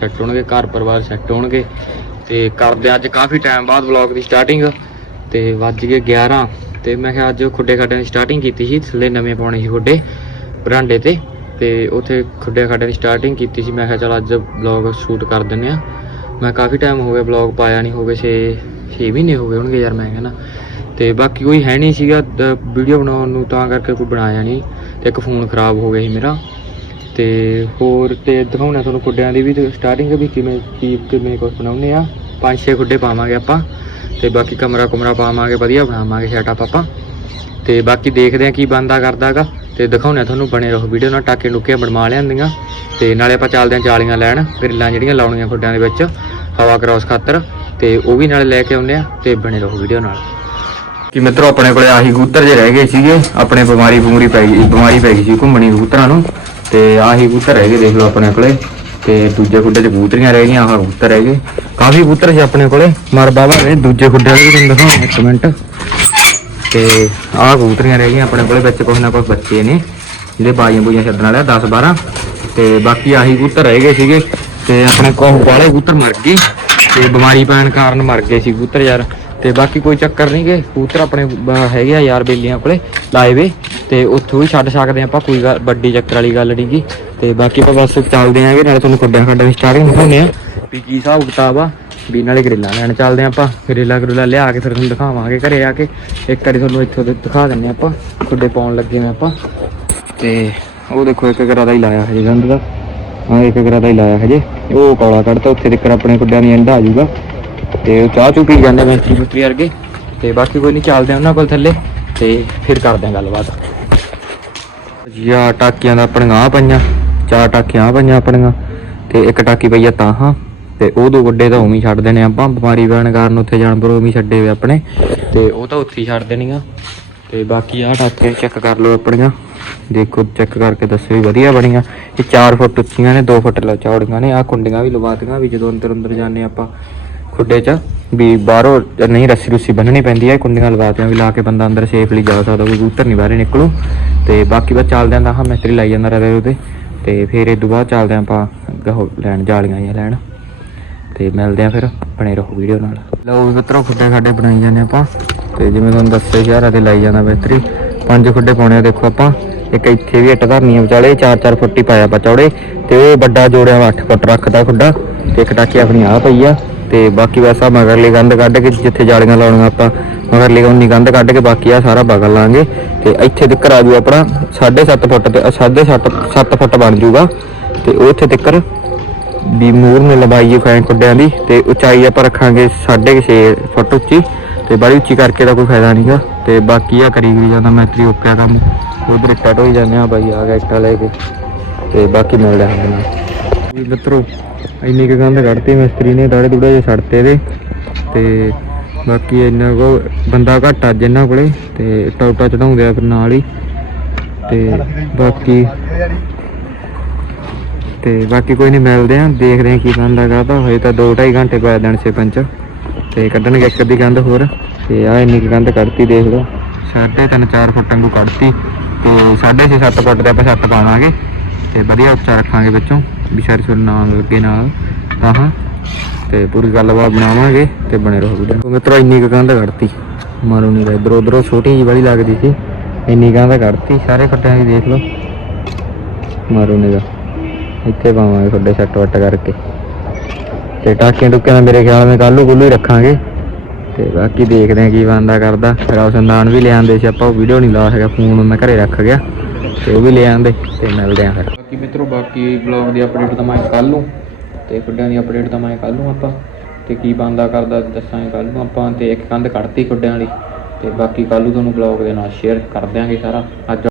Set ਹੋਣਗੇ, ਘਰ ਪਰਿਵਾਰ ਸੈੱਟ ਹੋਣਗੇ। ਤੇ ਕਰਦੇ ਅੱਜ ਕਾਫੀ ਟਾਈਮ ਬਾਅਦ ਵਲੌਗ ਦੀ ਸਟਾਰਟਿੰਗ ਤੇ ਵੱਜ ਗਏ 11 ਤੇ ਮੈਂ ਕਿਹਾ ਅੱਜ ਖੁੱਡੇ ਖੱਡਿਆਂ ਦੀ ਸਟਾਰਟਿੰਗ ਕੀਤੀ ਸੀ, ਥੱਲੇ ਨਵੇਂ ਪਾਉਣੇ ਸੀ ਖੁੱਡੇ ਬਰਾਂਡੇ ਤੇ। ਤੇ ਉਥੇ ਖੁੱਡੇ ਖੱਡਿਆਂ ਦੀ ਸਟਾਰਟਿੰਗ ਕੀਤੀ ਸੀ। ਮੈਂ ਕਿਹਾ ਚਲ ਅੱਜ ਵਲੌਗ ਸ਼ੂਟ ਕਰ ਦਿੰਨੇ ਆ ਮੈਂ ਕਾਫੀ ਟਾਈਮ ਹੋ ਗਿਆ ਵਲੌਗ ਪਾਇਆ ਨਹੀਂ ਹੋ ਗਏ 6 6 ਮਹੀਨੇ ਹੋ ਗਏ ਹੋਣਗੇ ਯਾਰ ਮੈਂ ਕਹਿੰਦਾ। ਤੇ ਬਾਕੀ ਕੋਈ ਹੈ ਨਹੀਂ ਸੀਗਾ ਵੀਡੀਓ ਬਣਾਉਣ ਨੂੰ ਤਾਂ ਕਰਕੇ ਕੋਈ ਬਣਾਇਆ ਨਹੀਂ ਤੇ ਇੱਕ ਫੋਨ ਖਰਾਬ ਹੋ ਗਿਆ ਸੀ ਮੇਰਾ। ਤੇ ਹੋਰ ਤੇ ਦਿਖਾਉਣਾ ਤੁਹਾਨੂੰ ਖੁੱਡਿਆਂ ਦੀ ਵੀ ਸਟਾਰਟਿੰਗ ਵੀ ਕਿਵੇਂ, ਕੀ, ਕਿਵੇਂ ਕੁਝ ਬਣਾਉਨੇ ਆ। ਪੰਜ ਛੇ ਖੁੱਡੇ ਪਾਵਾਂਗੇ ਆਪਾਂ ਤੇ ਬਾਕੀ ਕਮਰਾ ਕੁਮਰਾ ਪਾਵਾਂਗੇ, ਵਧੀਆ ਬਣਾਵਾਂਗੇ ਸੈਟਅਪ ਆਪਾਂ। ਤੇ ਬਾਕੀ ਦੇਖਦੇ ਆ ਕੀ ਬੰਦਾ ਕਰਦਾਗਾ ਤੇ ਦਿਖਾਉਣਾ ਤੁਹਾਨੂੰ ਬਣੇ ਰਹੋ ਵੀਡੀਓ ਨਾਲ, ਟਾਕੇ ਟੁੱਕੀਆਂ ਬਣਵਾ ਲਿਆਂਦੀਆਂ। ਤੇ ਨਾਲੇ ਆਪਾਂ ਚੱਲਦੇ ਆ ਜਾਲੀਆਂ ਲੈਣ, ਗਰਿੱਲਾਂ ਜਿਹੜੀਆਂ ਲਾਉਣੀਆਂ ਖੁੱਡਿਆਂ ਦੇ ਵਿੱਚ, ਹਵਾ ਕ੍ਰਾਸ ਖਾਤਰ। ਤੇ ਉਹ ਵੀ ਨਾਲੇ ਲੈ ਕੇ ਆਉਂਦੇ ਆ ਤੇ ਬਣੇ ਰਹੋ ਵੀਡੀਓ ਨਾਲ। ਕਿ ਮਿੱਤਰੋ, ਆਪਣੇ ਕੋਲੇ ਆਹੀ ਕਬੂਤਰ ਜੇ ਰਹਿ ਗਏ ਸੀਗੇ, ਆਪਣੇ ਬਿਮਾਰੀ ਬੁਮਰੀ ਪੈ ਗਈ, ਬਿਮਾਰੀ ਪੈ ਗਈ ਸੀ ਘੁੰਮਣੀ ਕਬੂਤਰਾਂ ਨੂੰ। ਤੇ ਆਹੀ ਕਬੂਤਰ ਰਹਿ ਗਏ ਦੇਖ ਲਓ ਆਪਣੇ ਕੋਲੇ। ਤੇ ਦੂਜੇ ਖੁੱਡੇ 'ਚ ਕਬੂਤਰੀਆਂ ਰਹਿ ਗਈਆਂ, ਆਹ ਕਬੂਤਰ ਰਹਿ ਗਏ ਕਾਫੀ ਕਬੂਤਰ ਸੀ ਆਪਣੇ ਕੋਲੇ। ਮਰ ਬਾਬਾ ਨੇ ਦੂਜੇ ਖੁੱਡੇ ਵਾਲੇ ਵੀ ਤੁਹਾਨੂੰ ਦਿਖਾਉਂ ਇੱਕ ਮਿੰਟ। ਤੇ ਆਹ ਕਬੂਤਰੀਆਂ ਰਹਿ ਗਈਆਂ ਆਪਣੇ ਕੋਲੇ, ਵਿੱਚ ਕੁਛ ਨਾ ਕੁਛ ਬੱਚੇ ਨੇ। ਜਿਹੜੇ ਬਾਜੀਆਂ ਬੂਜੀਆਂ ਛੱਡਣ ਵਾਲੇ 10 12 ਤੇ ਬਾਕੀ ਆਹੀ ਕਬੂਤਰ ਰਹਿ ਗਏ ਸੀਗੇ। ਤੇ ਆਪਣੇ ਕੋਲ ਵਾਲੇ ਕਬੂਤਰ ਮਰ ਗਏ। ਤੇ ਬਿਮਾਰੀ ਪੈਣ ਕਾਰਨ ਮਰ ਗਏ ਸੀ ਕਬੂਤਰ ਯਾਰ। ਤੇ ਬਾਕੀ ਕੋਈ ਚੱਕਰ ਨਹੀਂ ਗੇ। ਕਬੂਤਰ ਆਪਣੇ ਬ- ਹੈਗੇ ਆ ਯਾਰ ਬੇਲੀਆਂ ਕੋਲੇ। ਲਾਏ ਵੇ। ਤੇ ਉੱਥੋਂ ਵੀ ਛੱਡ ਸਕਦੇ ਆਪਾਂ, ਕੋਈ ਗੱਲ- ਵੱਡੀ ਚੱਕਰ ਵਾਲੀ ਗੱਲ ਨਹੀਂ ਗੀ। ਤੇ ਬਾਕੀ ਆਪਾਂ ਬਸ ਚੱਲਦੇ ਆਂਗੇ ਨਾਲੇ ਤੁਹਾਨੂੰ ਖੱਡਿਆਂ ਖੱਡਾਂ ਦੀ ਸਟਾਰਟਿੰਗ ਦਿਖਾਉਂਦੇ ਆ। ਵੀ ਕੀ ਹਿਸਾਬ ਕਿਤਾਬ ਆ, ਵੀ ਨਾਲੇ ਗਰਿੱਲਾਂ ਲੈਣ ਚੱਲਦੇ ਆਂ ਆਪਾਂ। ਗਰਿੱਲਾ ਗਰੁੱਲਾ ਲਿਆ ਕੇ ਫਿਰ ਤੁਹਾਨੂੰ ਦਿਖਾਵਾਂਗੇ ਘਰੇ ਆ ਕੇ। ਇੱਕ ਵਾਰੀ ਤੁਹਾਨੂੰ ਇੱਥੋਂ ਦੇ ਦਿਖਾ ਦਿੰਨੇ ਆਪਾਂ, ਖੁੱਡੇ ਪਾਉਣ ਲੱਗੇ ਨੇ ਆਪਾਂ। ਤੇ ਉਹ ਦੇਖੋ, ਇੱਕ ਗਰਾ ਦਾ ਹੀ ਲਾਇਆ ਹਜੇ ਗੰਦ ਦਾ। ਹਾਂ, ਇੱਕ ਗਰਾ ਦਾ ਹੀ ਲਾਇਆ ਹਜੇ। ਉਹ ਕੌਲਾ ਕੱਢਤਾ, ਉੱਥੇ ਤੱਕ ਆਪਣੇ ਖੁੱਡਿਆਂ ਦੀ ਐਂਡ ਆ ਜਾਊਗਾ। ਤੇ ਉਹ ਚਾਹ ਚੂ ਪੀ ਜਾਂਦੇ ਮਿਸਤਰੀ ਮੁਸਤਰੀ ਵਰਗੇ। ਤੇ ਬਾਕੀ ਕੋਈ ਨਹੀਂ ਚੱਲਦੇ ਉਹਨਾਂ ਕੋਲ ਥੱਲੇ। ਤੇ ਫਿਰ ਕਰਦੇ ਆ ਗੱਲਬਾਤ। ਯਾ ਟਾਕੀਆਂ ਦਾ ਆਪਣੀਆਂ ਆ ਪਈਆਂ, ਚਾਰ ਟਾਕੀਆਂ ਆ ਪਈਆਂ ਆਪਣੀਆਂ, ਤੇ ਇੱਕ ਟਾਕੀ ਪਈ ਆ ਤਾਂ ਹਾਂ ਤੇ ਉਹ ਦੋ ਵੱਡੇ ਤਾਂ ਉਵੇਂ ਛੱਡ ਦੇਣੇ ਆਪਾਂ ਬਿਮਾਰੀ ਪੈਣ ਕਾਰਨ ਉੱਥੇ ਜਾਨਵਰ ਉਵੇਂ ਹੀ ਛੱਡੇ ਹੋਏ ਆਪਣੇ, ਤੇ ਉਹ ਤਾਂ ਉੱਥੇ ਹੀ ਛੱਡ ਦੇਣੀਆਂ, ਤੇ ਬਾਕੀ ਆਹ ਟਾਕੀਆਂ ਚੈੱਕ ਕਰ ਲਓ ਆਪਣੀਆਂ, ਦੇਖੋ ਚੈੱਕ ਕਰਕੇ ਦੱਸੋ ਵੀ ਵਧੀਆ ਬਣੀਆਂ, ਇਹ 4 ਫੁੱਟ ਉੱਚੀਆਂ ਨੇ 2 ਫੁੱਟ ਲ ਚੌੜੀਆਂ ਨੇ, ਆਹ ਕੁੰਡੀਆਂ ਵੀ ਲਵਾਤੀਆਂ ਵੀ ਜਦੋਂ ਅੰਦਰ ਅੰਦਰ ਜਾਂਦੇ ਆਪਾਂ ਖੁੱਡੇ 'ਚ, ਵੀ ਬਾਹਰੋਂ ਨਹੀਂ ਰੱਸੀ ਰੁੱਸੀ ਬੰਨਣੀ ਪੈਂਦੀ ਹੈ ਇਹ ਕੁੰਡੀਆਂ ਲਵਾਤੀਆਂ ਵੀ ਲਾ ਕੇ ਬੰਦਾ ਅੰਦਰ ਸੇਫਲੀ ਜਾ ਸਕਦਾ, ਕੋਈ ਕਬੂਤਰ ਨਹੀਂ ਬਾਹਰੇ ਨਿਕਲੂ। ਤੇ ਬਾਕੀ ਬਸ ਚੱਲਦੇ ਆਂ ਤਾਂ ਹਾਂ ਮਿਸਤਰੀ ਲਾਈ ਜਾਂਦਾ ਰਹੇ ਉਹਦੇ। ਤੇ ਫਿਰ ਇਹ ਤੋਂ ਬਾਅਦ ਚੱਲਦੇ ਆਂ ਆਪਾਂ ਗਹੋ ਲੈਣ, ਜਾਲੀਆਂ ਜਾਂ ਲੈਣ। ਤੇ ਮਿਲਦੇ ਆਂ ਫਿਰ, ਬਣੇ ਰਹੋ ਵੀਡੀਓ ਨਾਲ। ਲਓ ਵੀ ਮਿੱਤਰੋ, ਖੁੱਡੇ ਖਾਡੇ ਬਣਾਈ ਜਾਂਦੇ ਆਪਾਂ। ਤੇ ਜਿਵੇਂ ਤੁਹਾਨੂੰ ਦੱਸਿਆ ਸ਼ਹਿਰਾਂ ਤੇ ਲਾਈ ਜਾਂਦਾ ਮਿਸਤਰੀ ਪੰਜ ਖੁੱਡੇ ਪਾਉਣੇ ਆ, ਦੇਖੋ ਆਪਾਂ। ਇੱਕ ਇੱਥੇ ਵੀ ਇੱਟ ਧਰਨੀ ਆ ਵਿਚਾਲੇ 4-4 ਫੁੱਟ ਹੀ ਪਾਇਆ ਆਪਾਂ ਚੌੜੇ। ਤੇ ਉਹ ਵੱਡਾ ਜੋੜਿਆ 8 ਫੁੱਟ ਰੱਖਦਾ ਖੁੱਡਾ। ਤੇ ਇੱਕ ਟਾਕੀ ਆਪਣੀ ਆ ਪਈ ਆ। ਤੇ ਬਾਕੀ ਵੈਸਾ ਮਗਰਲੀ ਗੰਦ ਕੱਢ ਕੇ ਜਿੱਥੇ ਜਾਲੀਆਂ ਲਾਉਣੀਆਂ ਆਪਾਂ, ਮਗਰਲੀ ਉਨੀ ਗੰਦ ਕੱਢ ਕੇ ਬਾਕੀ ਆ ਸਾਰਾ ਬਗਲ ਲਾਂਗੇ ਤੇ ਇੱਥੇ ਤੱਕ ਆ ਜੂ ਆਪਣਾ 7.5 ਫੁੱਟ ਤੇ 7.5 7 ਫੁੱਟ ਬਣ ਜੂਗਾ ਤੇ ਉਹ ਇੱਥੇ ਤੱਕ ਵੀ ਮੂਰ ਨੂੰ ਲੰਬਾਈ ਹੈ ਫੈਨ ਕੁੱਡਿਆਂ ਦੀ ਤੇ ਉਚਾਈ ਆਪਾਂ ਰੱਖਾਂਗੇ 6.5 ਫੁੱਟ ਉੱਚੀ ਤੇ ਬੜੀ ਉੱਚੀ ਕਰਕੇ ਦਾ ਕੋਈ ਫਾਇਦਾ ਨਹੀਂਗਾ ਤੇ ਬਾਕੀ ਆ ਕਰੀ ਗਈ ਜਾਂਦਾ ਮੈਤਰੀ ਓਕਿਆ ਕੰਮ, ਉਧਰ ਇੱਟਾਂ ਹੋਈ ਜਾਂਦੇ ਆ ਬਾਈ ਆ ਗਿਆ ਇੱਟਾਂ ਲੈ ਕੇ ਤੇ ਬਾਕੀ ਮਿਲਦੇ ਹਾਂ ਵੀ ਮਿੱਤਰੋ, ਇੰਨੀ ਕੁ ਗੰਦ ਕੱਢਤੀ ਮਿਸਤਰੀ ਨੇ ਦਾੜੇ ਦੂੜੇ ਜੇ ਛੱਡਤੇ ਇਹਦੇ। ਤੇ ਬਾਕੀ ਇੰਨਾ ਕੋ ਬੰਦਾ ਘੱਟ ਅੱਜ ਇਹਨਾਂ ਕੋਲੇ, ਤੇ ਇੱਟਾਂ ਉੱਟਾਂ ਚੜਾਉਂਦੇ ਆ ਫਿਰ ਨਾਲ ਹੀ। ਤੇ ਬਾਕੀ ਤੇ ਬਾਕੀ ਕੋਈ ਨਹੀਂ ਮਿਲਦੇ ਆ, ਦੇਖਦੇ ਆ ਕੀ ਬਣਦਾ ਕਾਹਦਾ ਹੋਏ ਤਾਂ 2.5 ਘੰਟੇ ਪੈ ਦੇਣ ਸੇ ਪੰਚ ਤੇ ਕੱਢਣਗੇ ਇੱਕ ਅੱਧੀ ਕੰਧ ਹੋਰ। ਤੇ ਆ ਇੰਨੀ ਕੁ ਕੰਧ ਕੱਢਤੀ, ਦੇਖ ਲਓ। ਸਾਢੇ ਤਿੰਨ 4 ਫੁੱਟ ਵਾਂਗੂ ਕੱਢਤੀ, ਤੇ 6.5 7 ਫੁੱਟ ਦੇ ਆਪਾਂ ਛੱਤ ਪਾਵਾਂਗੇ। ਤੇ ਵਧੀਆ ਉੱਚਾ ਰੱਖਾਂਗੇ ਵਿੱਚੋਂ। ਵੀ ਸਿਰ ਸੁਰ ਨਾ ਲੱਗੇ ਨਾਲ। ਤਾਂ ਤੇ ਪੂਰੀ ਗੱਲਬਾਤ ਬਣਾਵਾਂਗੇ ਤੇ ਬਣੇ ਰਹੋ ਵੀਡੀਓ ਮਿੱਤਰੋ, ਇੰਨੀ ਕੁ ਕੰਧ ਕੱਢਤੀ। ਮਾਰੋ ਨਹੀਂ ਇਧਰ ਉਧਰੋਂ ਛੋਟੀ ਜਿਹੀ ਵਾਲੀ ਲੱਗਦੀ ਸੀ। ਇੰਨੀ ਕੰਧ ਕੱਢਤੀ। ਸਾਰੇ ਖੱਟਿਆਂ ਦੀ ਦੇਖ ਲਓ। ਮਾਰੋ ਨਿਗਾ ਇੱਥੇ ਪਾਵਾਂਗੇ ਤੁਹਾਡੇ ਸੈੱਟ ਵੱਟ ਕਰਕੇ। ਤੇ ਟਾਕੀਆਂ ਟੁੱਕਿਆਂ ਦਾ ਮੇਰੇ ਖਿਆਲ ਨਾਲ ਕੱਲੂ ਕੁੱਲੂ ਹੀ ਰੱਖਾਂਗੇ। ਤੇ ਬਾਕੀ ਦੇਖਦੇ ਆ ਕੀ ਬੰਦਾ ਕਰਦਾ। ਰੌਸ਼ਨਦਾਨ ਵੀ ਲਿਆਂਦੇ ਸੀ ਆਪਾਂ। ਉਹ ਵੀਡੀਓ ਨਹੀਂ ਲਾ ਹੈਗਾ ਫੋਨ ਮੈਂ ਘਰੇ ਰੱਖ ਗਿਆ। ਤੇ ਉਹ ਵੀ ਲੈ ਆਂਦੇ ਤੇ ਮਿਲਦੇ ਆ ਫਿਰ। ਬਾਕੀ ਮਿੱਤਰੋ, ਬਾਕੀ ਬਲੌਗ ਦੀ ਅਪਡੇਟ ਤਾਂ ਮੈਂ ਕੱਲ ਨੂੰ, ਤੇ ਖੁੱਡਿਆਂ ਦੀ ਅਪਡੇਟ ਤਾਂ ਮੈਂ ਕੱਲ ਨੂੰ ਆਪਾਂ, ਤੇ ਕੀ ਬੰਦਾ ਕਰਦਾ ਦੱਸਾਂਗੇ ਕੱਲ ਨੂੰ ਆਪਾਂ, ਤੇ ਇੱਕ ਕੰਧ ਕੱਢਤੀ ਖੁੱਡਿਆਂ ਵਾਲੀ, ਤੇ ਬਾਕੀ ਕੱਲ ਨੂੰ ਤੁਹਾਨੂੰ ਬਲੌਗ ਦੇ ਨਾਲ ਸ਼ੇਅਰ ਕਰ ਦਿਆਂਗੇ ਸਾਰਾ। ਅੱਜ